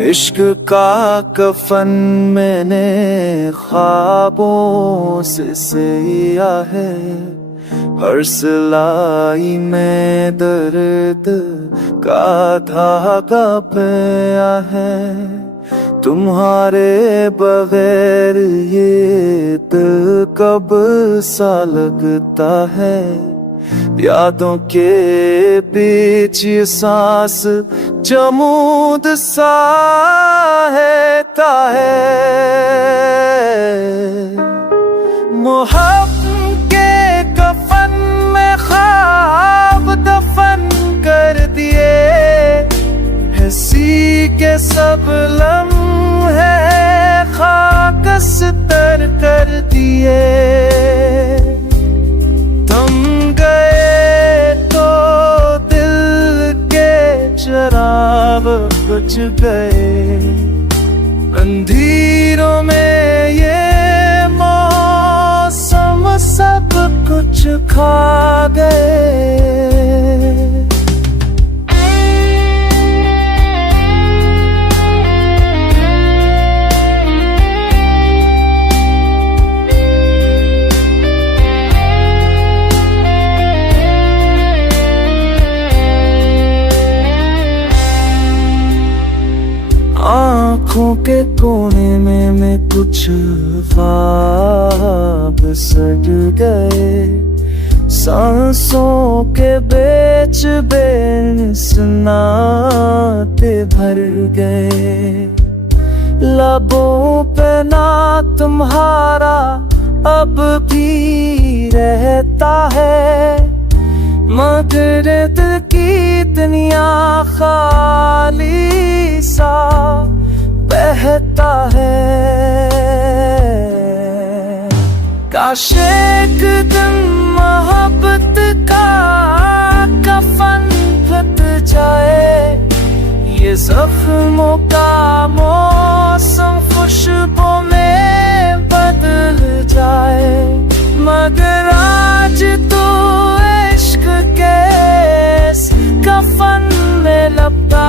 इश्क का कफन मैंने ख्वाबों से सिया है, हर सिलाई में दर्द का धागा पिया है। तुम्हारे बगैर ये दिल कब सा लगता है, यादों के बीच ये सांस जमूद सा है। मोहब्बत के कफन में ख्वाब दफन कर दिए, हंसी के सब लम्हे खाकस तर कर दिए। शराब बुझ गए अंधेरों में, ये मौसम सब कुछ खा गए। आँखों के कोने में कुछ ख्वाब सज गए, सांसों के बीच बेनिस्नाते भर गए। लबों पे ना तुम्हारा अब भी रहता है, मगर दिल की दुनिया खाली सा बहता है। काश एक दिन मोहब्बत का कफन फट जाए, ये जख्मों का मौसम खुशबू में बदल जाए। मगर आज तो इश्क के कफन में लपटा